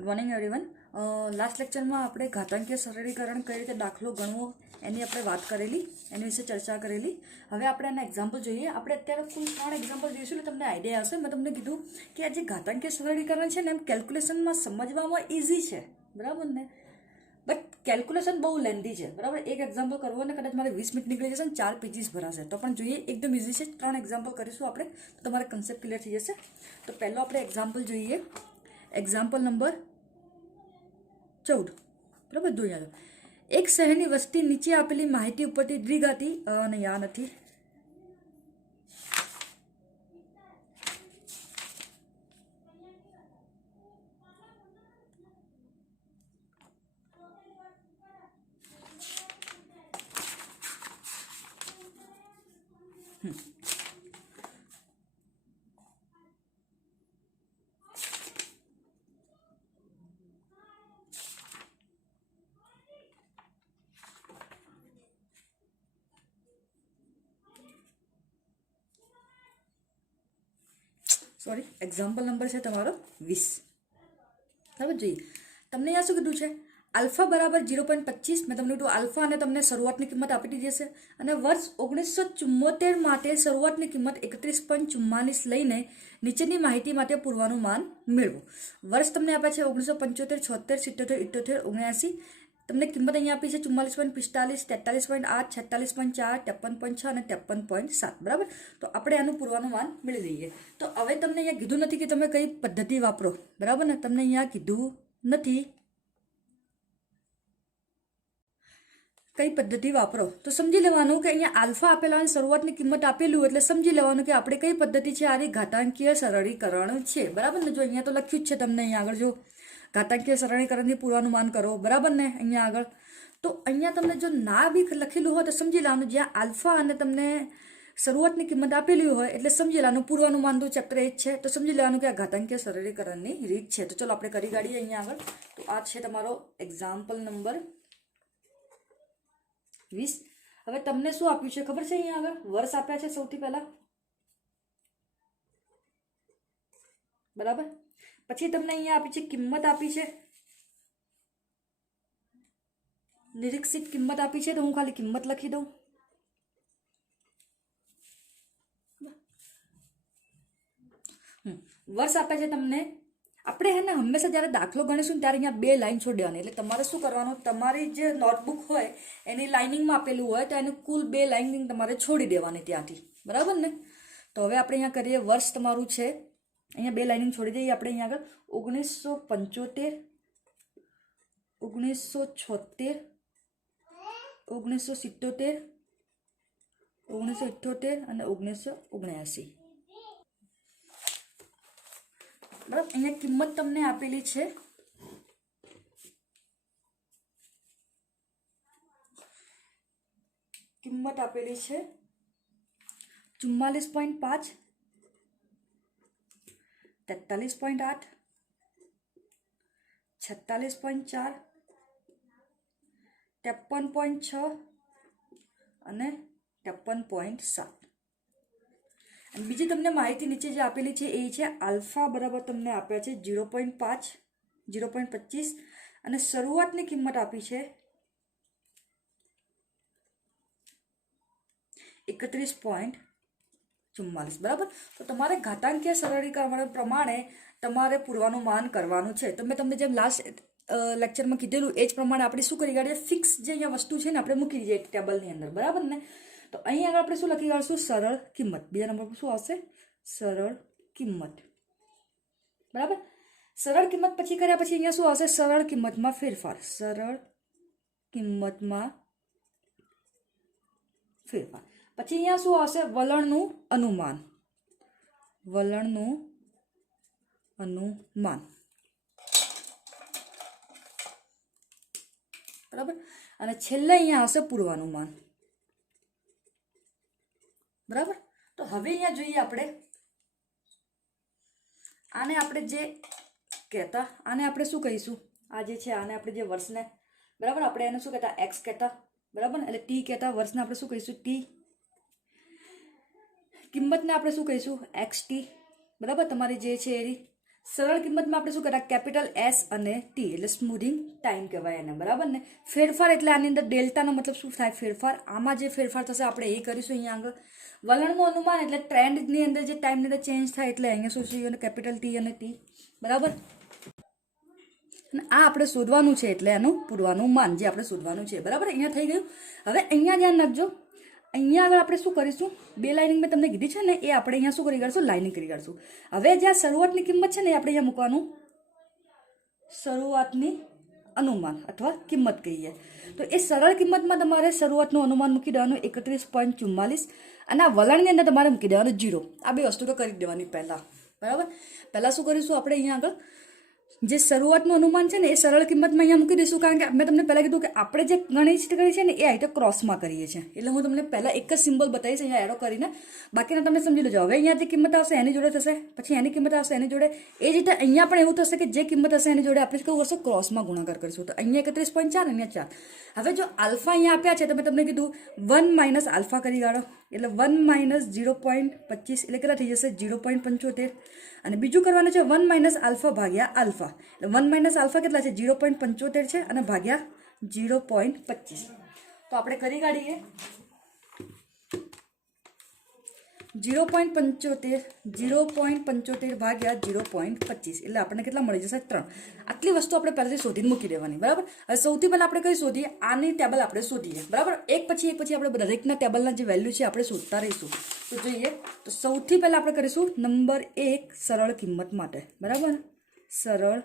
Good morning everyone. Last લેક્ચરમાં આપણે ઘાતાંકીય સરળીકરણ કઈ રીતે દાખલો ગણવો એની આપણે વાત કરેલી, એની વિશે ચર્ચા કરેલી. હવે આપણે એના એક્ઝામ્પલ જોઈએ. આપણે અત્યારે કુલ 3 એક્ઝામ્પલ જોઈશું એટલે તમને આઈડિયા આવશે. મેં તમને કીધું કે આ જે ઘાતાંકીય સરળીકરણ છે ને એમ કેલ્ક્યુલેશનમાં સમજવામાં ઇઝી છે, બરાબર ને, બટ કેલ્ક્યુલેશન બહુ લેન્ધી છે, બરાબર. એક એક્ઝામ્પલ કરવો ને કદાચ મારે 20 મિનિટ નીકળી જશે ને 4 પેજીસ ભરાશે, તો પણ જોઈએ એકદમ ઇઝી છે. 3 એક્ઝામ્પલ કરીશું આપણે, તો તમારે કન્સેપ્ટ ક્લિયર થઈ જશે. તો પહેલો આપણે એક્ઝામ્પલ જોઈએ. એક્ઝામ્પલ નંબર 14, બરાબર. જોઈએ એક શહેરની વસ્તી નીચે આપેલી માહિતી ઉપરથી દ્વિઘાતી અને યા નથી સોરી, એક્ઝામ્પલ નંબર છે તમારો 20, બરાબર. જોઈએ તમને અહીંયા શું કીધું છે, આલ્ફા બરાબર 0.25. મેં તમને કીધું આલ્ફા અને તમને શરૂઆતની કિંમત આપી દીધી હશે, અને વર્ષ 1974 માટે શરૂઆતની કિંમત 31.44 લઈને નીચેની માહિતી માટે પૂર્વાનુમાન મેળવો. વર્ષ તમને આપ્યા છે 1975, 76, 77, 78, 79. તમને કિંમત અહીંયા આપી છે 44.45, 43.8, 46.4, 53.6 અને 53.7, બરાબર. તો આપણે આનું પૂર્વાનુમાન મેળવી લઈએ. તો હવે તમને અહીંયા કીધું નથી કે તમે કઈ પદ્ધતિ વાપરો, બરાબર ને. તમને અહીંયા કીધું નથી કઈ પદ્ધતિ વાપરો, તો સમજી લેવાનું કે અહીંયા આલ્ફા આપેલા અને શરૂઆતની કિંમત આપેલું એટલે સમજી લેવાનું કે આપણે કઈ પદ્ધતિ છે, આ ઘાતાંકીય સરળીકરણ છે, બરાબર ને. જો અહીંયા તો લખ્યું જ છે તમને, અહીંયા આગળ જો ઘાતાંકીય સરળીકરણથી પૂર્વાનુમાન કરો, બરાબર ને. અહીંયા આગળ તો અહીંયા તમને જો ના બી લખેલું હોય તો સમજી લેવાનું જ્યાં આલ્ફા અને તમને શરૂઆતની કિંમત આપેલી હોય એટલે સમજી લેવાનું પૂર્વાનુમાન તો ચેપ્ટર 8 છે, તો સમજી લેવાનું કે આ ઘાતાંકીય સરળીકરણની રીત છે. તો ચલો આપણે કરી કાઢીએ અહીંયા આગળ. તો આ છે તમારો એક્ઝામ્પલ નંબર 20. હવે તમને શું આપ્યું છે ખબર છે, અહીંયા આગળ વર્ષ આપ્યા છે સૌથી પહેલા, બરાબર. પછી તમને અહીંયા આપી છે કિંમત આપી છે, નિરીક્ષિત કિંમત આપી છે, તો હું ખાલી કિંમત લખી દઉં. વર્ષ આપ્યા છે તમને. આપણે હે ને હંમેશા જ્યારે દાખલો ગણીશું ને ત્યારે અહીંયા 2 લાઈન છોડી દેવાની. એટલે તમારે શું કરવાનું, તમારી જે નોટબુક હોય એની લાઇનિંગમાં આપેલું હોય તો એનું કુલ 2 લાઇનિંગ તમારે છોડી દેવાની ત્યાંથી, બરાબર ને. તો હવે આપણે અહીંયા કરીએ. વર્ષ તમારું છે, અહીંયા 2 લાઇનિંગ છોડી દઈએ આપણે. અહીંયા આગળ 1975, 1976, 1977, 1978 અને 1979, બરાબર. અહીંયા કિંમત તમને આપેલી છે કિંમત આપેલી છે 44.5, 43.8, 46.4, 53.6 અને 53.7. અને બીજી તમને માહિતી નીચે જે આપેલી છે એ છે આલ્ફા બરાબર તમને આપ્યા છે 0.5, 0.25 અને શરૂઆતની કિંમત આપી છે 31.44, બરાબર. તો તમારે ઘાતાંકીય સરળીકરણ પ્રમાણે તમારે પૂર્વાનુમાન કરવાનું છે. તો મેં તમને જેમ લાસ્ટ લેક્ચરમાં કીધેલું એ જ પ્રમાણે આપણે શું કરી કાઢીએ, ફિક્સ જે અહીંયા વસ્તુ છે ને આપણે મૂકી દઈએ ટેબલની અંદર, બરાબર ને. તો અહીં આગળ આપણે શું લખી કાઢશું, સરળ કિંમત. બીજા નંબર પર શું આવશે, સરળ કિંમત, બરાબર. સરળ કિંમત પછી કર્યા પછી અહીંયા શું આવશે, સરળ કિંમતમાં ફેરફાર, સરળ કિંમતમાં ફેરફાર. પછી અહીંયા શું આવશે, વલણનું અનુમાન, વલણનું અનુમાન, બરાબર. અને છેલ્લે અહીંયા આવશે પૂર્વાનુમાન, બરાબર. તો હવે અહીંયા જોઈએ આપણે આને આપણે જે કહેતા, આને આપણે શું કહીશું, આ જે છે આને આપણે જે વર્ષને, બરાબર, આપણે એને શું કહેતા, એક્સ કહેતા, બરાબર. એટલે ટી કહેતા, વર્ષને આપણે શું કહીશું, ટી. કિંમતને આપણે શું કહીશું, એક્સ ટી, બરાબર. તમારી જે છે એ સરળ કિંમતમાં આપણે શું કર્યા, કેપિટલ S અને T એટલે સ્મૂધિંગ ટાઈમ કહેવાય એને, બરાબર ને. ફેરફાર એટલે આની અંદર ડેલ્ટાનો મતલબ શું થાય, ફેરફાર. આમાં જે ફેરફાર થશે આપણે એ કરીશું અહીંયા આગળ. વલણનું અનુમાન એટલે ટ્રેન્ડની અંદર જે ટાઈમની અંદર ચેન્જ થાય એટલે અહીંયા શું છે, કેપિટલ T અને T, બરાબર. અને આ આપણે શોધવાનું છે એટલે એનું પૂર્વાનુમાન જે આપણે શોધવાનું છે, બરાબર. અહીંયા થઈ ગયું. હવે અહીંયા ધ્યાન રાખજો, અહીંયા આગળ આપણે શું કરીશું, બે લાઇનિંગ મેં તમને કીધી છે ને એ આપણે અહીંયા શું કરી કાઢશું, લાઇનિંગ કરી કાઢશું. હવે જ્યાં શરૂઆતની કિંમત છે ને એ આપણે અહીંયા મૂકવાનું શરૂઆતની અનુમાન અથવા કિંમત કહીએ. તો એ સરળ કિંમતમાં તમારે શરૂઆતનું અનુમાન મૂકી દેવાનું 31.44 અને આ વલણની અંદર તમારે મૂકી દેવાનું 0. આ બે વસ્તુ તો કરી દેવાની પહેલાં, બરાબર. પહેલાં શું કરીશું આપણે અહીંયા આગળ જે શરૂઆતનું અનુમાન છે ને એ સરળ કિંમતમાં અહીંયા મૂકી દઈશું, કારણ કે મેં તમને પહેલાં કીધું કે આપણે જે ગણિત કરી છે ને એ આ રીતે ક્રોસમાં કરીએ છીએ. એટલે હું તમને પહેલાં એક જ સિમ્બોલ બતાવીશ અહીંયા એરો કરીને, બાકીના તમે સમજી લેજો. હવે અહીંયા જે કિંમત આવશે એની જોડે થશે, પછી એની કિંમત આવશે એની જોડે. એ જ રીતે અહીંયા પણ એવું થશે કે જે કિંમત હશે એની જોડે આપણે કેવું કરશું, ક્રોસમાં ગુણાકાર કરીશું. તો અહીંયા 31.4, અહીંયા 4. હવે જો આલ્ફા અહીંયા આપ્યા છે તો મેં તમને કીધું 1 માઇનસ આલ્ફા કરી કાઢો એટલે 1 માઇનસ 0.25 એટલે કેટલા થઈ જશે, 0.75. અને બીજું કરવાનું છે 1 માઇનસ આલ્ફા ભાગ્યા આલ્ફા. એટલે 1 માઇનસ આલ્ફા કેટલા છે, 0.75 છે અને ભાગ્યા 0.25. તો આપણે કરી કાઢીએ 0.75 ભાગ્યા 0.25 એટલે આપણને કેટલા મળી જશે, 3. આટલી વસ્તુ આપણે પહેલાથી શોધીને મૂકી દેવાની, બરાબર. હવે સૌથી પહેલાં આપણે કઈ શોધીએ, આની ટેબલ આપણે શોધીએ, બરાબર. એક પછી આપણે દરેકના ટેબલના જે વેલ્યુ છે આપણે શોધતા રહીશું. તો જોઈએ, તો સૌથી પહેલાં આપણે કરીશું નંબર 1 સરળ કિંમત માટે, બરાબર. સરળ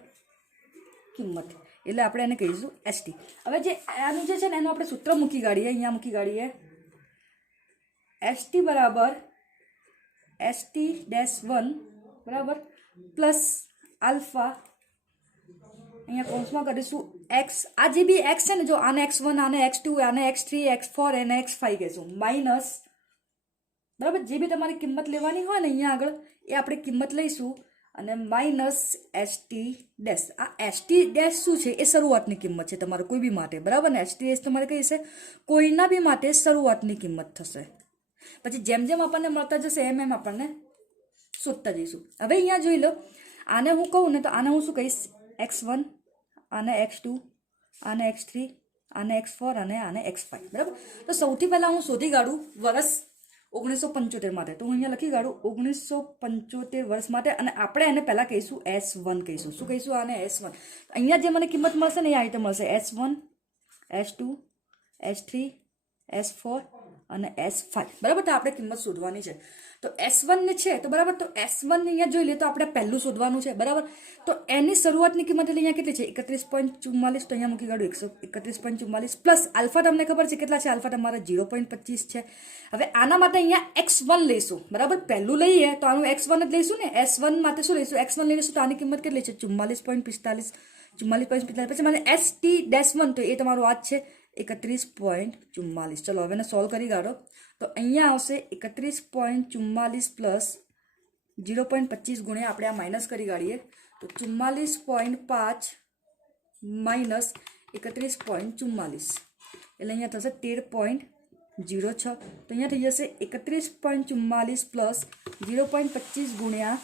કિંમત એટલે આપણે એને કહીશું ST. હવે જે આનું જે છે ને એનું આપણે સૂત્ર મૂકી કાઢીએ, અહીંયા મૂકી કાઢીએ ST બરાબર ST-1 બરાબર પ્લસ આલ્ફા, અહીંયા કૌંસમાં કરીશું x. આ જે બી x છે ને, જો આને x1, આને x2, આને x3, x4 અને x5 કહીશું, માઇનસ, બરાબર. જે બી તમારી કિંમત લેવાની હોય ને અહીંયા આગળ એ આપણે કિંમત લઈશું અને માઇનસ ST ડેશ. આ ST ડેશ શું છે, એ શરૂઆતની કિંમત છે તમારે કોઈ બી માટે, બરાબર ને. ST ડેશ તમારે કઈ છે, કોઈના બી માટે શરૂઆતની કિંમત થશે. પછી જેમ જેમ આપણને મળતા જશે એમ એમ આપણને શોધતા જઈશું. હવે અહીંયા જોઈ લો, આને હું કહું ને તો આને હું શું કહીશ, x1, આને x2, આને x3, આને x4 અને આને x5, બરાબર. તો સૌથી પહેલાં હું શોધી કાઢું વર્ષ 1975 માટે. તો હું અહીંયા લખી કાઢું 1975 વર્ષ માટે અને આપણે એને પહેલાં કહીશું S1 કહીશું. શું કહીશું, આને S1. અહીંયા જે મને કિંમત મળશે ને એ આ રીતે મળશે, S1, S2, S3, S4 અને S5, બરાબર. તો આપણે કિંમત શોધવાની છે. તો S1 ને છે તો બરાબર, તો S1 ને અહીંયા જોઈ લે તો આપણે પહેલું શોધવાનું છે, બરાબર. તો એની શરૂઆતની કિંમત એટલે અહીંયા કેટલી છે, 31.44. તો અહીંયા મૂકી કાઢું 31.44 પ્લસ આલ્ફા તમને ખબર છે કેટલા છે, આલ્ફા તમારા 0.25 છે. હવે આના માટે અહીંયા x1 લઈશું, બરાબર. પહેલું લઈએ તો આનું x1 જ લઈશું ને. S1 માટે શું લઈશું, x1 લઈશું તો આની કિંમત કેટલી છે, 44.45. પછી મને ST-1 તો એ તમારું આ જ છે 31.44. ચલો હવે એને સોલ્વ કરી કાઢો. તો અહીંયા આવશે 31.44 પ્લસ 0.25 ગુણ્યા આપણે આ માઇનસ કરી કાઢીએ તો 44.5 માઇનસ 31.44 એટલે અહીંયા થશે 13.06. તો અહીંયા થઈ જશે 31.44 પ્લસ 0.25 ગુણ્યા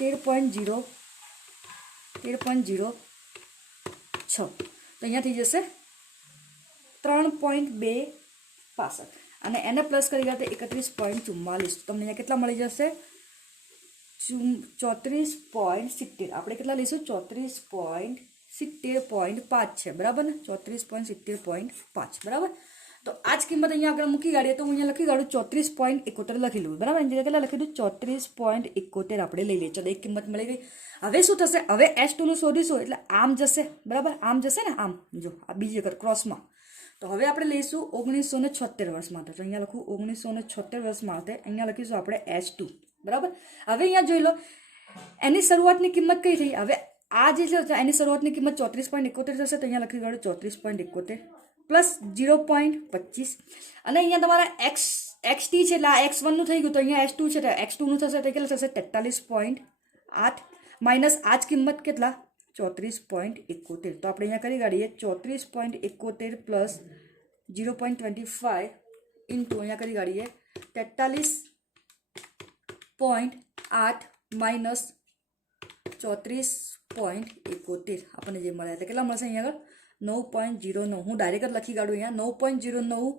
13.06. તો અહીંયા થઈ જશે 3.265 અને એને પ્લસ કરી ગયા 31.44. તમને અહીંયા કેટલા મળી જશે, 34.70. આપણે કેટલા લઈશું, 34.70.5 છે, બરાબર ને. 34.70.5, બરાબર. તો આ જ કિંમત અહીંયા આગળ મૂકી કાઢીએ તો હું અહીંયા લખી કાઢું 34.71 લખી લઉં, બરાબર. એની કેટલા લખી દઉં, 34.71 આપણે લઈ લઈએ. ચલો એક કિંમત મળી ગઈ. હવે શું થશે, હવે S2 નું શોધીશું એટલે આમ જશે, બરાબર. આમ જશે ને, આમ જો આ બીજી વખત ક્રોસમાં. તો હવે આપણે લઈશું 1976 વર્ષ માટે. તો અહીંયા લખું 1976 વર્ષ માટે, અહીંયા લખીશું આપણે S2, બરાબર. હવે અહીંયા જોઈ લો એની શરૂઆતની કિંમત કઈ થઈ. હવે આ જે છે એની શરૂઆતની કિંમત 34.71 થશે. તો અહીંયા લખી કાઢું 34.71 પ્લસ 0.25 અને અહીંયા તમારા xt છે એટલે આ x1 નું થઈ ગયું. તો અહીંયા S2 છે તો x2 નું થશે તો કેટલા થશે, 43.8 માઇનસ આ જ કિંમત કેટલા, 34.71. તો આપણે અહીંયા કરી કાઢીએ 34.71 પ્લસ 0.25 ઇન્ટુ અહીંયા કરી કાઢીએ 43.8 માઇનસ 34.71 આપણને જે મળે એટલે કેટલા મળશે અહીંયા આગળ 9.09. હું ડાયરેક્ટ જ લખી કાઢું અહીંયા 9.09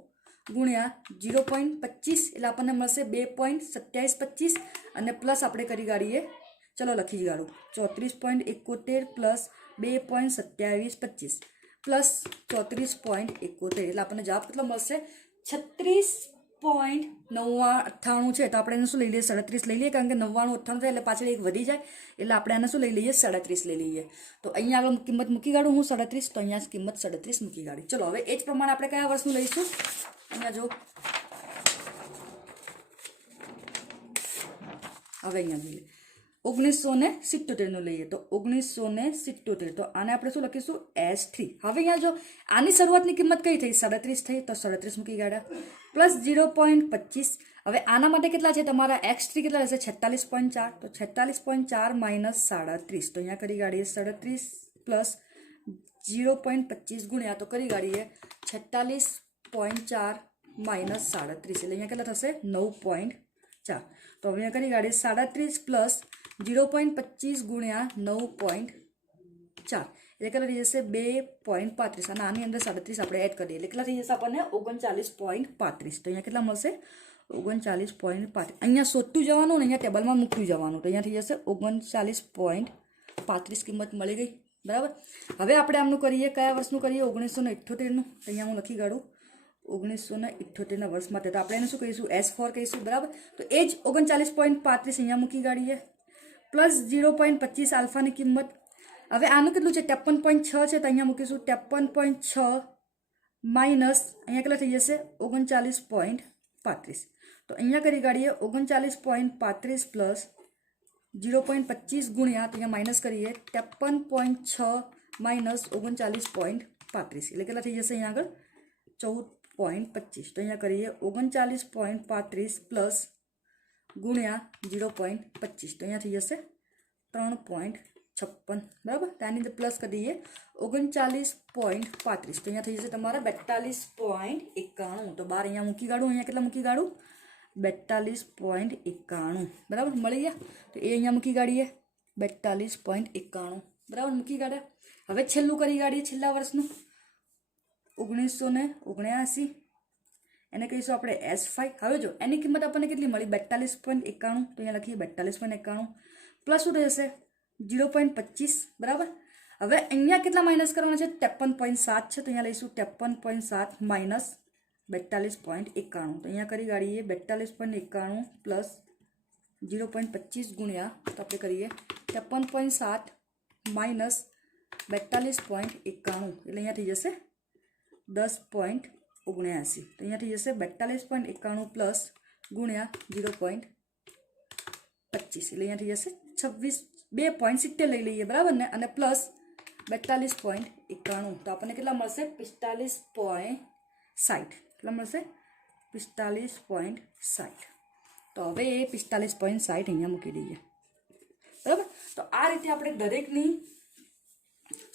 ગુણ્યા 0.25 એટલે આપણને મળશે 2.2725 અને પ્લસ આપણે કરી કાઢીએ. ચલો લખી કાઢું 34.71 પ્લસ 2.2725 પ્લસ 34.71 એટલે આપણને જવાબ કેટલો મળશે 36.98 છે. તો આપણે એને શું લઈ લઈએ 37 લઈ લઈએ કારણ કે 99 98 થાય એટલે પાછળ એક વધી જાય એટલે આપણે આને શું લઈ લઈએ 37 લઈ લઈએ. તો અહીંયા આગળ કિંમત મૂકી કાઢું હું 37 તો અહીંયા કિંમત 37 મૂકી કાઢી. ચલો હવે એ જ પ્રમાણે આપણે કયા વર્ષનું લઈશું અહીંયા જો હવે અહીંયા લઈએ 1977 લઈએ તો 1977 તો આને આપણે શું લખીશું S3. હવે અહીંયા જો આની શરૂઆતની કિંમત કઈ થઈ 37 થઈ તો 37 મૂકી કાઢ્યા પ્લસ 0.25. હવે આના માટે કેટલા છે તમારા X3 કેટલા રહેશે 46.4 તો 46.4 માઇનસ 37 તો અહીંયા કરી કાઢીએ 37 પ્લસ 0.25 ગુણ્યા તો કરી કાઢીએ 46.4 માઇનસ 37 એટલે અહીંયા કેટલા થશે 9.4. તો હવે અહીંયા કરી કાઢીએ 37 પ્લસ 0.25 ગુણ્યા 9.4 એટલે કેટલા થઈ જશે 2.35 અને આની અંદર 37 આપણે એડ કરીએ એટલે કેટલા થઈ જશે આપણને 39.35. તો અહીંયા કેટલા મળશે 39.35. અહીંયા શોધતું જવાનું ને અહીંયા ટેબલમાં મૂકતું જવાનું તો અહીંયા થઈ જશે 39.35 કિંમત મળી ગઈ બરાબર. હવે આપણે આમનું કરીએ કયા વર્ષનું કરીએ 1978નું. તો અહીંયા હું લખી કાઢું 1978ના વર્ષ માટે તો આપણે એને શું કહીશું S4 કહીશું બરાબર. તો એ જ 39.35 અહીંયા મૂકી કાઢીએ પ્લસ 0.25 આલ્ફાની કિંમત. હવે આનું કેટલું છે 53.6 છે તો અહીંયા મૂકીશું 53.6 માઇનસ અહીંયા કેટલા થઈ જશે 39.35. તો અહીંયા કરી કાઢીએ 39.35 પ્લસ 0.25 ગુણ્યા તો અહીંયા માઇનસ કરીએ 53.6 માઇનસ 39.35 એટલે કેટલા થઈ જશે અહીંયા આગળ 14.25. તો અહીંયા કરીએ 39.35 પ્લસ ગુણ્યા 0.25 તો અહીંયા થઈ જશે 3.56 બરાબર. ત્યાંની અંદર પ્લસ કરી દઈએ 39.35 તો અહીંયા થઈ જશે તમારા 42.91. તો 12 અહીંયા મૂકી કાઢું અહીંયા કેટલા મૂકી કાઢું 42.91 બરાબર મળી ગયા. તો એ અહીંયા મૂકી કાઢીએ 42.91 બરાબર મૂકી કાઢ્યા. હવે છેલ્લું કરી કાઢીએ છેલ્લા વર્ષનું 1979 એને કહીશું આપણે S5. હવે જો એની કિંમત આપણને કેટલી મળી 42.91 તો અહીંયા લખીએ 42.91 પ્લસ શું થઈ જશે 0.25 બરાબર. હવે અહીંયા કેટલા માઇનસ કરવાના છે 53.7 છે તો અહીંયા લઈશું 53.7 માઇનસ 42.91 તો અહીંયા કરી કાઢીએ 42.91 પ્લસ 0.25 ગુણ્યા તો આપણે કરીએ 53.7 માઇનસ 42.91 એટલે અહીંયા થઈ જશે 10.79 તો અહીંયા થઈ જશે 42.91 પ્લસ ગુણ્યા 0.25 એટલે અહીંયા થઈ જશે 2.70 લઈ લઈએ બરાબર ને અને પ્લસ 42.91 તો આપણને કેટલા મળશે 45.60 કેટલા મળશે 45.60. તો હવે એ 45.60 અહીંયા મૂકી દઈએ બરાબર. તો આ રીતે આપણે દરેકની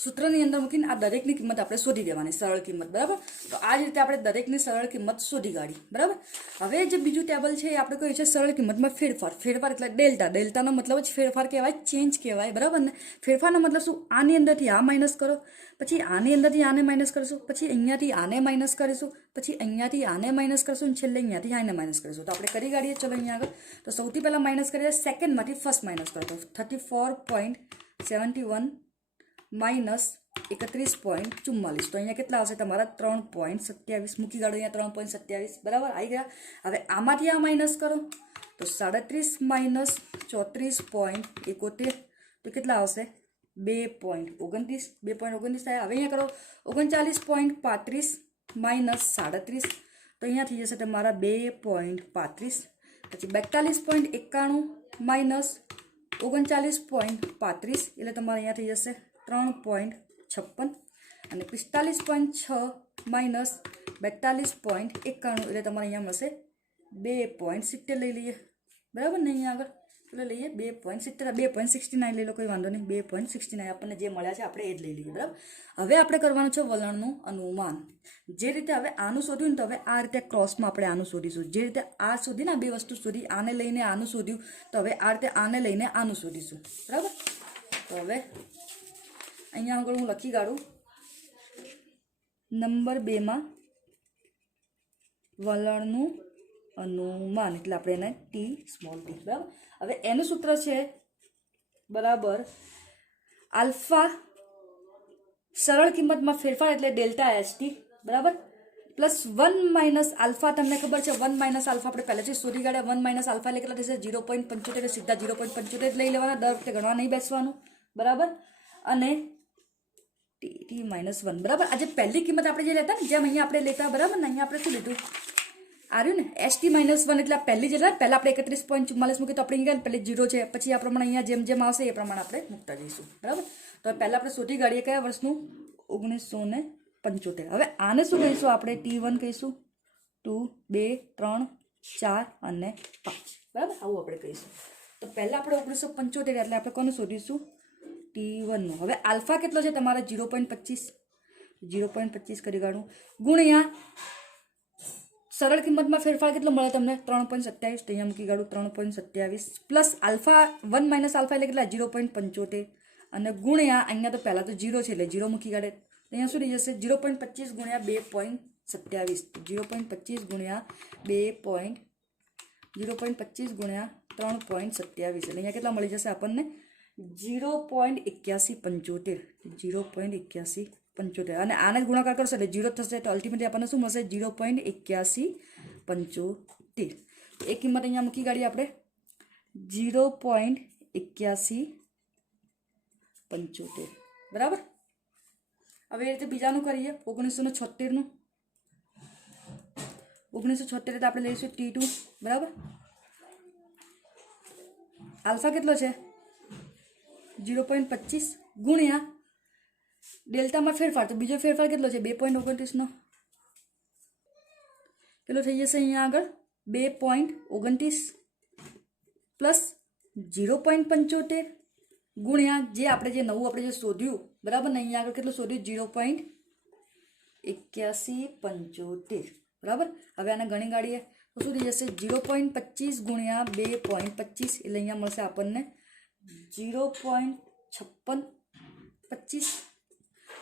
સૂત્રની અંદર મૂકીને આ દરેકની કિંમત આપણે શોધી દેવાની સરળ કિંમત બરાબર. તો આ જ રીતે આપણે દરેકની સરળ કિંમત શોધી કાઢી બરાબર. હવે જે બીજું ટેબલ છે એ આપણે કહ્યું છે સરળ કિંમતમાં ફેરફાર એટલે ડેલ્ટાનો મતલબ જ ફેરફાર કહેવાય ચેન્જ કહેવાય બરાબર ને. ફેરફારનો મતલબ શું આની અંદરથી આ માઇનસ કરો પછી આની અંદરથી આને માઇનસ કરીશું પછી અહીંયાથી આને માઇનસ કરીશું પછી અહીંયાથી આને માઇનસ કરીશું અને છેલ્લે અહીંયાથી આને માઇનસ કરીશું. તો આપણે કરી કાઢીએ ચલો અહીંયા આગળ. તો સૌથી પહેલાં માઇનસ કરીએ સેકન્ડમાંથી ફર્સ્ટ માઇનસ કરો તો 34.71 માઇનસ 31.44 તો અહીંયા કેટલા આવશે તમારા 3.27 મૂકી કાઢો અહીંયા 3.27 બરાબર આવી ગયા. હવે આમાંથી આ માઇનસ કરો તો 37 માઇનસ 34.71 તો કેટલા આવશે 2.29 થાય. હવે અહીંયા કરો 39.35 માઇનસ 37 તો અહીંયા થઈ જશે તમારા 2.35 પછી 42.91 માઇનસ 39.35 એટલે તમારે અહીંયા થઈ જશે 3.56 અને 45.6 માઇનસ 42.91 એટલે તમારે અહીંયા મળશે 2.70 લઈ લઈએ બરાબર ને. અહીંયા આગળ એટલે લઈએ 2.69 લઈ લો કોઈ વાંધો નહીં 2.69 આપણને જે મળ્યા છે આપણે એ જ લઈ લઈએ બરાબર. હવે આપણે કરવાનું છે વલણનું અનુમાન. જે રીતે હવે આનું શોધ્યું ને તો હવે આ રીતે ક્રોસમાં આપણે આનું શોધીશું. જે રીતે આ શોધીને બે વસ્તુ શોધી આને લઈને આનું શોધ્યું તો હવે આ રીતે આને લઈને આનું શોધીશું બરાબર. તો હવે અહીંયા આગળ હું લખી કાઢું નંબર 2માં વલણનું અનુમાન, એટલે આપણે એને ટી સ્મોલ ટી, બરાબર. હવે એનું સૂત્ર છે બરાબર આલ્ફા સરળ કિંમતમાં ફેરફાર એટલે ડેલ્ટા એસ ટી, બરાબર, પ્લસ 1 માઇનસ આલ્ફા. તમને ખબર છે 1 માઇનસ આલ્ફા આપણે પહેલેથી શોધી કાઢ્યા. 1 માઇનસ આલ્ફા એટલે કેટલા થશે 0.75, સીધા 0.75 લઈ લેવાના, દર વખતે ગણવા નહીં બેસવાનું, બરાબર. અને ટી -1, બરાબર. આજે પહેલી કિંમત આપણે જે લેતા ને, જેમ અહીંયા આપણે લેતા, બરાબર ને, અહીંયા આપણે શું લીધું આવ્યું ને ST -1, એટલે પહેલી જે પહેલાં આપણે 31.44 મૂકી તો આપણે અહીંયા પહેલી 0 છે, પછી આ પ્રમાણે અહીંયા જેમ જેમ આવશે એ પ્રમાણે આપણે મૂકતા જઈશું, બરાબર. તો પહેલાં આપણે શોધી કાઢીએ કયા વર્ષનું 1975. હવે આને શું કહીશું આપણે T1 કહીશું, 2, 2, 3, 4 અને 5, બરાબર, આવું આપણે કહીશું. તો પહેલાં આપણે 1975 એટલે આપણે કોને શોધીશું T1 નું. હવે આલ્ફા કેટલો છે તમારે 0.25 કરી કાઢું ગુણ્યા સરળ કિંમતમાં ફેરફાર કેટલો મળે તમને 3.27, તો અહીંયા મૂકી કાઢું 3.27 પ્લસ આલ્ફા 1 માઇનસ આલ્ફા એટલે કેટલા 0.75 અને ગુણ્યા અહીંયા તો પહેલાં તો 0 છે એટલે 0 મૂકી કાઢે, અહીંયા શું થઈ જશે 0.25 ગુણ્યા 2.27, 0.25 ગુણ્યા 0.25 ગુણ્યા 3.27 એટલે અહીંયા કેટલા મળી જશે આપણને 0.8175, અને આને ગુણાકાર કરશો એટલે 0 થશે, તો અલ્ટિમેટલી આપણને શું મળશે 0.8175. એ કિંમત અહીંયા મૂકી કાઢીએ આપણે 0.8175, બરાબર. હવે એ રીતે બીજાનું કરીએ 1976નું. 1976 આપણે લઈશું T2, બરાબર. આલ્ફા કેટલો છે 0.25 ગુણ્યા ડેલ્ટામાં ફેરફાર, તો બીજો ફેરફાર કેટલો છે 2.29 નો, કેટલો થઈ જશે અહીંયા આગળ 2.29 પ્લસ 0.75 ગુણ્યા જે આપણે જે નવું આપણે જે શોધ્યું, બરાબર ને, અહીંયા આગળ કેટલું શોધ્યું 0.8175, બરાબર. હવે આને ગણી કાઢીએ તો શું થઈ જશે 0.25 ગુણ્યા 2.25 એટલે અહીંયા મળશે આપણને 0.5625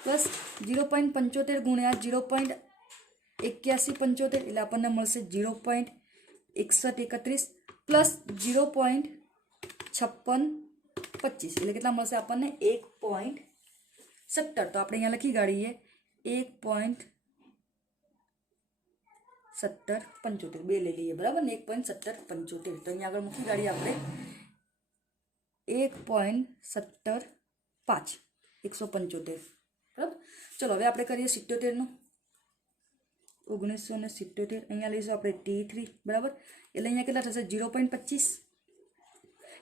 પ્લસ 0.75 ગુણ્યા 0.8175 એટલે આપણને મળશે 0.6131 પ્લસ 0.5625 એટલે કેટલા મળશે આપણને 1.17. તો આપણે અહીંયા લખી કાઢીએ 1.1775, બે લઈ લઈએ, બરાબર ને, 1.1775. તો અહીંયા આગળ મૂકી કાઢીએ આપણે 1.175, 175, બરાબર. ચલો હવે આપણે કરીએ 77નું. 1977 અહીંયા લઈશું આપણે T3, બરાબર. એટલે અહીંયા કેટલા થશે 0.25,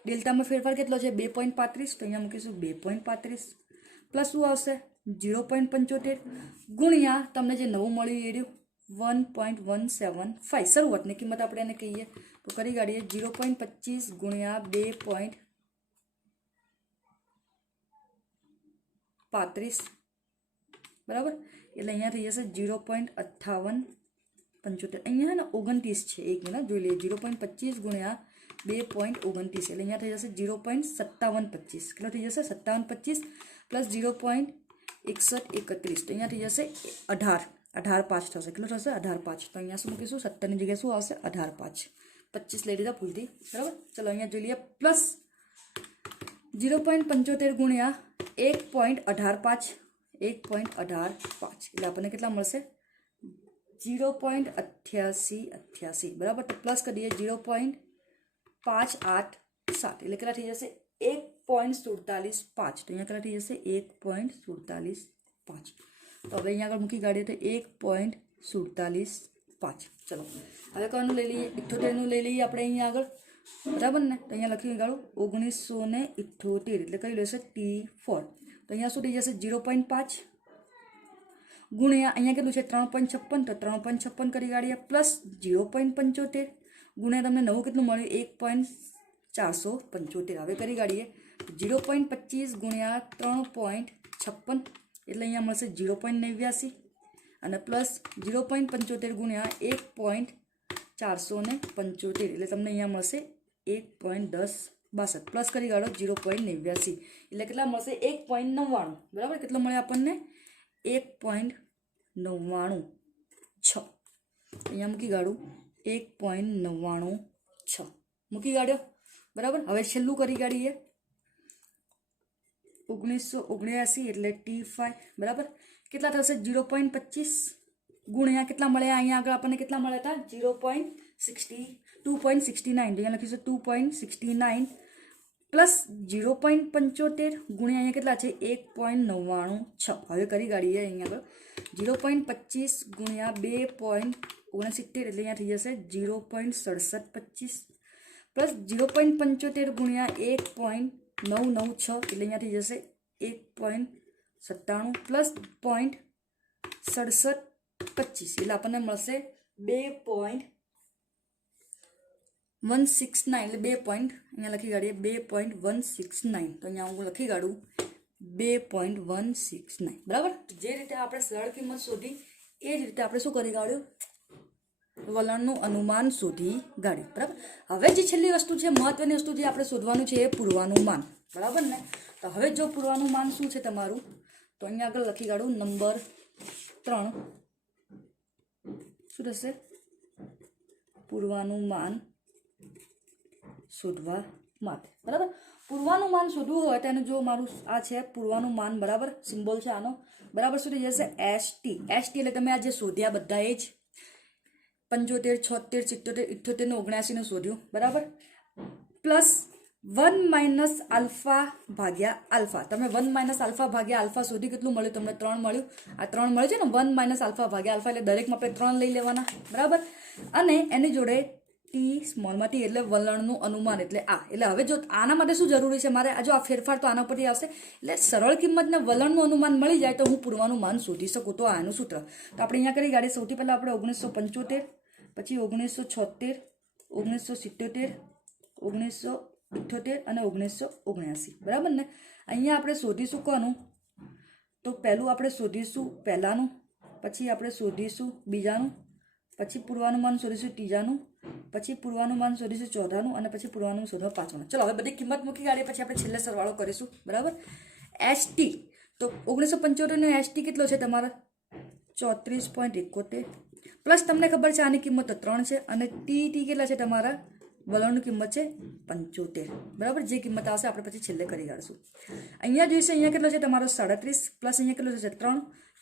ડેલ્ટામાં ફેરફાર કેટલો છે 2.35, તો અહીંયા મૂકીશું 2.35 પ્લસ શું આવશે 0.75 ગુણ્યા તમને જે નવું મળ્યું એ 1.175, શરૂઆતની કિંમત આપણે એને કહીએ તો કરી કાઢીએ 0.25 ગુણ્યા 2.35, બરાબર. એટલે અહીંયા થઈ જશે 0.5875, અહીંયા ને 29 છે, એક મિનિટ જોઈ લઈએ 0.25 ગુણ્યા 2.29 એટલે અહીંયા થઈ જશે 0.5725, કેટલો થઈ જશે 5725 પ્લસ 0.6131, તો અહીંયા થઈ જશે 18.5 થશે, કેટલો થશે 18.5. તો અહીંયા શું મૂકીશું 17 ની જગ્યાએ શું આવશે 18.5, 25 લઈ લીધા ભૂલથી, બરાબર. ચલો અહીંયા જોઈ લઈએ પ્લસ 0.75 ગુણ્યા 1.185, 1.185 એટલે આપણને કેટલા મળશે 0.8888, બરાબર. તો પ્લસ કરીએ 0.587 એટલે કેટલા થઈ જશે 1.475, તો અહીંયા કેટલા થઈ જશે 1.475. તો હવે અહીંયા આગળ મૂકી કાઢીએ તો 1.475. ચલો હવે કોનું લઈ લઈએ 78નું લઈ લઈએ આપણે અહીંયા આગળ, બરાબર ને. તો અહીંયા લખી કાઢું 1978 એટલે કઈ લેશે T4, તો અહીંયા શું થઈ જશે 0.5 ગુણ્યા અહીંયા કેટલું છે 3.56, તો 3.56 કરી કાઢીએ પ્લસ 0.75 ગુણ્યા તમને નવું કેટલું મળ્યું 1.475, હવે કરી કાઢીએ 0.25 ગુણ્યા 3.56 એટલે અહીંયા મળશે 0.89 અને પ્લસ 0.75 ગુણ્યા 1.475 એટલે તમને અહીંયા મળશે 1.10 62 પ્લસ કરી કાઢો 0.89 એટલે કેટલા મળશે 1.99 બરાબર. કેટલો મળે આપણને 1.996 અહીંયા મૂકી કાઢું 1.996 મૂકી કાઢ્યો બરાબર. હવે છેલ્લું કરી કાઢીએ 1979 એટલે T5 બરાબર. કેટલા થશે 0.25 ગુણ્યા કેટલા મળ્યા અહીંયા આગળ આપણને કેટલા મળ્યા હતા 2.69 તો અહીંયા લખીશું 2.69 પ્લસ 0.75 ગુણ્યા અહીંયા કેટલા છે 1.996. હવે કરી કાઢીએ અહીંયા આગળ 0.25 ગુણ્યા 2.69 એટલે અહીંયા થઈ જશે 0.6725 પ્લસ 0.75 ગુણ્યા 1.996 એટલે અહીંયા થઈ જશે 1.97 પ્લસ 0.6725 એટલે આપણને મળશે 2.169 એટલે 2 પોઈન્ટ અહીંયા લખી કાઢીએ 2.169 તો અહીંયા હું લખી કાઢું 2.169 બરાબર. જે રીતે આપણે સરળ કિંમત શોધી એ જ રીતે આપણે શું કરી કાઢ્યું વલણનું અનુમાન શોધી કાઢ્યું બરાબર. હવે જે છેલ્લી વસ્તુ છે મહત્વની વસ્તુ જે આપણે શોધવાનું છે એ પૂર્વાનુમાન બરાબર ને. તો હવે જો પૂર્વાનુમાન શું છે તમારું તો અહીંયા આગળ લખી કાઢું નંબર 3 શું થશે પૂર્વાનુમાન શોધવા માટે બરાબર. પૂર્વાનુમાન શોધવું હોય તો એનું જો મારું આ છે પૂર્વાનુમાન બરાબર સિમ્બોલ છે આનો બરાબર. શું થઈ જશે એસટી એટલે તમે આ જે શોધ્યા બધા એ જ 75 76 77 78 79 શોધ્યું બરાબર. પ્લસ 1 માઇનસ આલ્ફા ભાગ્યા આલ્ફા તમે 1 માઇનસ આલ્ફા ભાગ્યા આલ્ફા શોધી કેટલું મળ્યું તમને 3 મળ્યું. આ 3 મળ્યું છે ને 1 માઇનસ આલ્ફા ભાગ્યા આલ્ફા એટલે દરેકમાં આપણે 3 લઈ લેવાના બરાબર. અને એની જોડે ટી સ્મોલમાં ટી એટલે વલણનું અનુમાન એટલે આ. એટલે હવે જો આના માટે શું જરૂરી છે મારે જો આ ફેરફાર તો આના પરથી આવશે એટલે સરળ કિંમતને વલણનું અનુમાન મળી જાય તો હું પૂર્વાનુમાન શોધી શકું. તો આનું સૂત્ર તો આપણે અહીંયા કરી ગાડી સૌથી પહેલાં આપણે 1975 પછી 1976 1977 1978 અને 1979 બરાબર ને. અહીંયા આપણે શોધીશું કોનું તો પહેલું આપણે શોધીશું પહેલાનું પછી આપણે શોધીશું બીજાનું પછી પૂર્વાનુમાન શોધીશું ત્રીજાનું પછી પૂર્વાનુમાન શોધીશું ચોથાનું અને પછી પૂર્વાનુમાન શોધવા પાંચમાનું. ચલો હવે બધી કિંમત મૂકી કાઢીએ પછી આપણે છેલ્લે સરવાળો કરીશું બરાબર. એસટી તો 1975 નો એસટી કેટલો છે તમારા 34.71 પ્લસ તમને ખબર છે આની કિંમત તો 3 છે અને ટી કેટલા છે તમારા વલણની કિંમત છે 75 બરાબર. જે કિંમત આવશે આપણે પછી છેલ્લે કરી કાઢીશું. અહીંયા જોઈશે અહીંયા કેટલો છે તમારો 37 પ્લસ અહીંયા કેટલો છે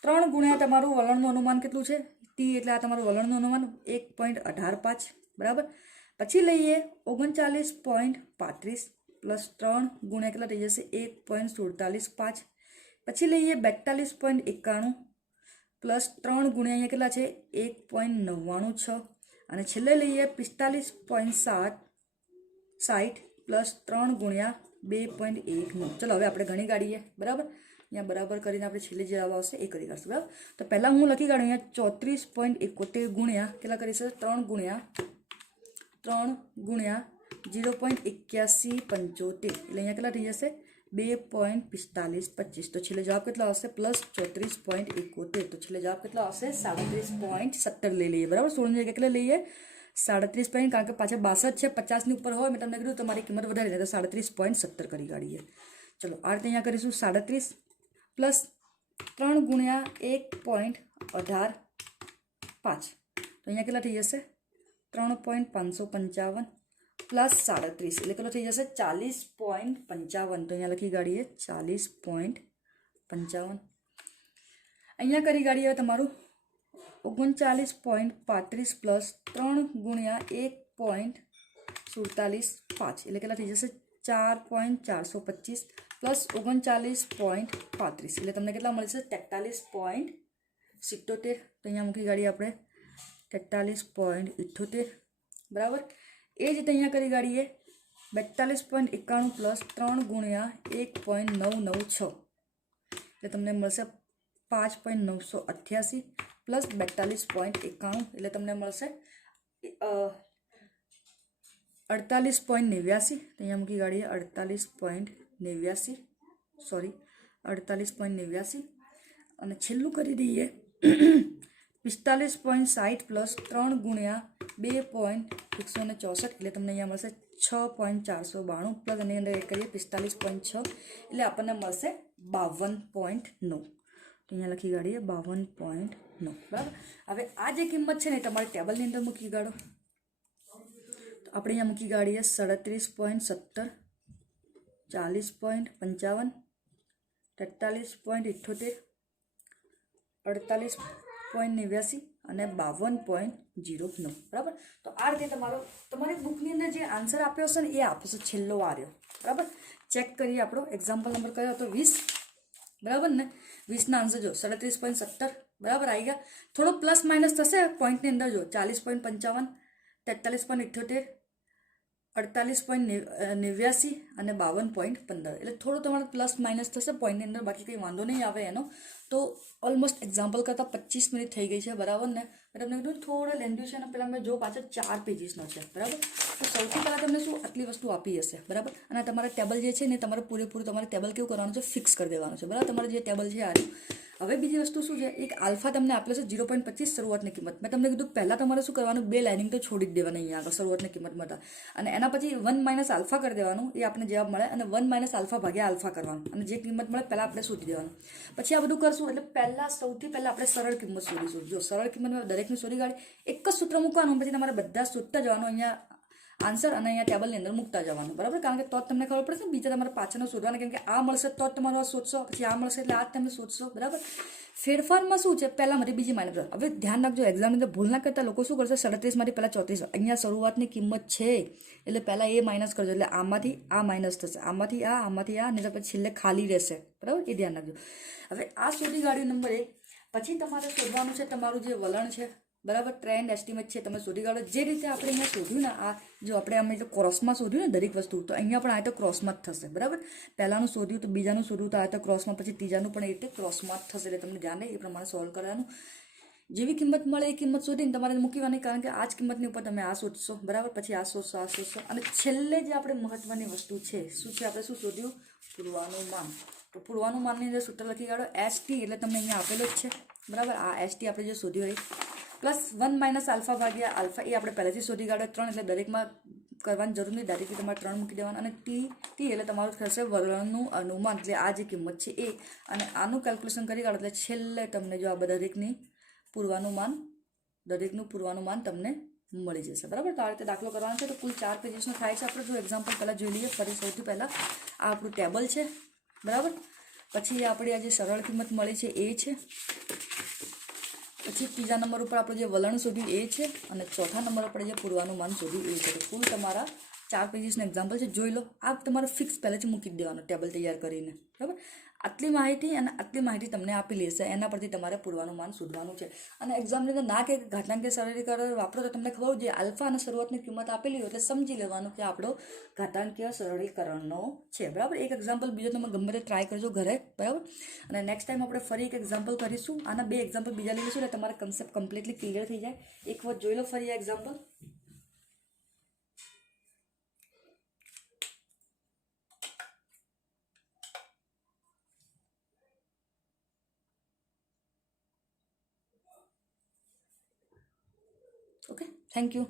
3 ગુણ્યા તમારું વલણનું અનુમાન કેટલું છે ટી એટલે આ તમારું વલણનું અનુમાન 1.185 બરાબર. પછી લઈએ 39.35 પ્લસ 3 ગુણ્યા કેટલા થઈ જશે 1.475 પછી લઈએ 42.91 પ્લસ 3 ગુણ્યા અહીંયા કેટલા છે 1.996 અને છેલ્લે લઈએ 45.60 પ્લસ 3 ગુણ્યા 2.19. ચલો હવે આપણે ગણી કાઢીએ બરાબર. અહીંયા બરાબર કરીને આપણે છેલ્લે જે જવાબ આવશે એ કરી કાઢશું બરાબર. તો પહેલાં હું લખી કાઢું અહીંયા 34.71 ગુણ્યા કેટલા કરીશું 3 ગુણ્યા 0.8175 એટલે અહીંયા કેટલા થઈ જશે 2.4525 તો છેલ્લે જવાબ કેટલો આવશે પ્લસ 34.71 તો છેલ્લે જવાબ કેટલો આવશે 37.17 લઈ લઈએ બરાબર. 16 ની કેટલે લઈએ 37 પોઈન્ટ કારણ કે પાછળ 62 છે 50 ની ઉપર હોય મેં તમને કીધું તમારી કિંમત વધારે તો 37.17 કરી કાઢીએ. ચલો આ રીતે અહીંયા કરીશું 37 પ્લસ 3 ગુણ્યા 1.185 તો અહીંયા કેટલા થઈ જશે 3.555 પ્લસ 37 એટલે કેટલો થઈ જશે 40.55 તો અહીંયા લખી કાઢીએ 40.55. અહીંયા કરી કાઢીએ તમારું 39.35 પ્લસ 3 ગુણ્યા 1.475 એટલે કેટલા થઈ જશે 4.425 પ્લસ 39.35 એટલે તમને કેટલા મળશે 43.77 તો અહીંયા મૂકી કાઢીએ આપણે 43.78 બરાબર. એ જ રીતે અહીંયા કરી કાઢીએ 42.91 પ્લસ 3 ગુણ્યા 1.996 એટલે તમને મળશે 5.988 પ્લસ 42.91 એટલે તમને મળશે 48.89 તો અહીંયા મૂકી કાઢીએ 48.89 અને છેલ્લું કરી દઈએ 45.60 પ્લસ 3 ગુણ્યા 2.164 એટલે તમને અહીંયા મળશે 6.492 પ્લસ એની અંદર એડ કરીએ 45.6 એટલે આપણને મળશે 52.9. તો અહીંયા લખી કાઢીએ 52.9. બરાબર. હવે આ જે કિંમત છે ને તમારે ટેબલની અંદર મૂકી કાઢો. તો આપણે અહીંયા મૂકી કાઢીએ 37.70, 40.55, 43.78, 48.89 અને 52.09. બરાબર. તો આ રીતે તમારી બુકની અંદર જે આન્સર આપ્યો હશે ને એ આપ્યો છે છેલ્લો વાર્યો. બરાબર. ચેક કરીએ આપણો એક્ઝામ્પલ નંબર કયો હતો 20. બરાબર ને 20ના આન્સર જો 37.70 બરાબર આવી ગયા. થોડો પ્લસ માઇનસ થશે પોઈન્ટની અંદર જો 40.55, 43.78, 48.89 અને 52.15 એટલે થોડો તમારો પ્લસ માઇનસ થશે પોઈન્ટની અંદર, બાકી કંઈ વાંધો નહીં આવે એનો. તો ઓલમોસ્ટ એક્ઝામ્પલ કરતાં 25 મિનિટ થઈ ગઈ છે. બરાબર ને. મેં તમને કીધું થોડો લેન્ધી છે અને પહેલાં મેં જો પાછળ 4 પેજીસનો છે. બરાબર. તો સૌથી પહેલાં તમને શું આટલી વસ્તુ આપી હશે. બરાબર. અને તમારા ટેબલ જે છે ને તમારે પૂરેપૂરું તમારે ટેબલ કેવું કરવાનું છે, ફિક્સ કરી દેવાનું છે. બરાબર. તમારે જે ટેબલ છે આ. હવે બીજી વસ્તુ શું છે, એક આલ્ફા તમને આપેલો છે 0.25 શરૂઆતની કિંમત. મેં તમને કીધું પહેલાં તમારે શું કરવાનું, 2 લાઇનિંગ તો છોડી જ દેવાની અહીંયા આગળ શરૂઆતની કિંમતમાં હતા. અને એના પછી 1 માઇનસ આલ્ફા કરી દેવાનું, એ આપણે જવાબ મળે. અને 1 માઇનસ આલ્ફા ભાગ્યા આલ્ફા કરવાનું અને જે કિંમત મળે પહેલાં આપણે શોધી દેવાનું. પછી આ બધું કરશું એટલે સૌથી પહેલાં આપણે સરળ કિંમત શોધીશું. જો સરળ કિંમત દરેકની શોધી કાઢી એક જ સૂત્ર મૂકવાનું, પછી તમારે બધા શોધતા જવાનું અહીંયા આન્સર અને અહીંયા ટેબલની અંદર મૂકતા જવાનું. બરાબર. કારણ કે તો જ તમને ખબર પડશે. બીજા તમારે પાછળનો શોધવાના, કેમ કે આ મળશે તો જ તમારો આ શોધશો, પછી આ મળશે એટલે આ જ તમે શોધશો. બરાબર. ફેરફારમાં શું છે, પહેલાં મારી બીજી માઇનસ. હવે ધ્યાન રાખજો, એક્ઝામની અંદર ભૂલ ના કરતા લોકો શું કરશે, 37 માંથી પહેલાં 34. અહીંયા શરૂઆતની કિંમત છે એટલે પહેલાં એ માઇનસ કરજો, એટલે આમાંથી આ માઇનસ થશે, આમાંથી આ નહીં તો પછી છેલ્લે ખાલી રહેશે. બરાબર. એ ધ્યાન રાખજો. હવે આ શોધી કાઢ્યું નંબર 1. પછી તમારે શોધવાનું છે તમારું જે વલણ છે. બરાબર. ટ્રેન્ડ એસ્ટિમેટ છે તમે શોધી કાઢો. જે રીતે આપણે અહીંયા શોધ્યું ને, આ જો આપણે અમે જો ક્રોસમાં શોધ્યું ને દરેક વસ્તુ, તો અહીંયા પણ આ તો ક્રોસમાં જ થશે. બરાબર. પહેલાંનું શોધ્યું તો બીજાનું શોધ્યું તો આ તો ક્રોસમાં, પછી ત્રીજાનું પણ એ રીતે ક્રોસમાં જ થશે. એટલે તમને ધ્યાન એ પ્રમાણે સોલ્વ કરવાનું. જેવી કિંમત મળે એ કિંમત શોધીને તમારે મૂકવાની, કારણ કે આ જ કિંમતની ઉપર તમે આ શોધશો. બરાબર. પછી આ શોધશો અને છેલ્લે જે આપણે મહત્વની વસ્તુ છે શું છે, આપણે શું શોધ્યું, પૂર્વાનુમાન. તો પૂર્વાનુમાનની અંદર સૂત્ર લખી કાઢો ST, એટલે તમને અહીંયા આપેલો જ છે. બરાબર. આ ST આપણે જે શોધ્યું એ પ્લસ 1 માઇનસ આલ્ફા ભાગ્યા આલ્ફા, એ આપણે પહેલેથી શોધી કાઢો 3. એટલે દરેકમાં કરવાની જરૂર નહીં, ડાયરેક્ટલી તમારે 3 મૂકી દેવાનું. અને ટી એટલે તમારું થશે વલણનું અનુમાન, એટલે આ જે કિંમત છે એ. અને આનું કેલ્ક્યુલેશન કરી કાઢો એટલે છેલ્લે તમને જો આ દરેકનું પૂર્વાનુમાન તમને મળી જશે. બરાબર. તો આ રીતે દાખલો કરવાનો છે. તો કુલ 4 પેજીસનો થાય છે. આપણે જો એક્ઝામ્પલ પહેલાં જોઈ લઈએ ફરી. સૌથી પહેલાં આ આપણું ટેબલ છે. બરાબર. પછી આપણે આ જે સરળ કિંમત મળી છે એ છે. પછી ત્રીજા નંબર ઉપર આપણે જે વલણ શોધ્યું એ છે. અને ચોથા નંબર ઉપર જે પૂર્વાનુમાન શોધ્યું એ છે. તો કુલ તમારા 4 પેજીસનું એક્ઝામ્પલ છે. જોઈ લો. આ તમારે ફિક્સ પહેલેથી મૂકી દેવાનું ટેબલ તૈયાર કરીને. બરાબર. આટલી માહિતી તમને આપી લેશે, એના પરથી તમારે પૂર્વાનુમાન શોધવાનું છે. અને એક્ઝામની અંદર ના કે ઘાતાંકીય સરળીકરણ વાપરો તો તમને ખબર જે આલ્ફા અને શરૂઆતની કિંમત આપેલી હોય એટલે સમજી લેવાનું કે આપણો ઘાતાંકીય સરળીકરણનો છે. બરાબર. એક એક્ઝામ્પલ બીજો તમે ગમે તે ટ્રાય કરજો ઘરે. બરાબર. અને નેક્સ્ટ ટાઈમ આપણે ફરી એક એક્ઝામ્પલ કરીશું. આના 2 એક્ઝામ્પલ બીજા લઈશું એટલે તમારા કન્સેપ્ટ કમ્પ્લીટલી ક્લિયર થઈ જાય. એક વખત જોઈ લો ફરી આ એક્ઝામ્પલ. ઓકે. Thank you.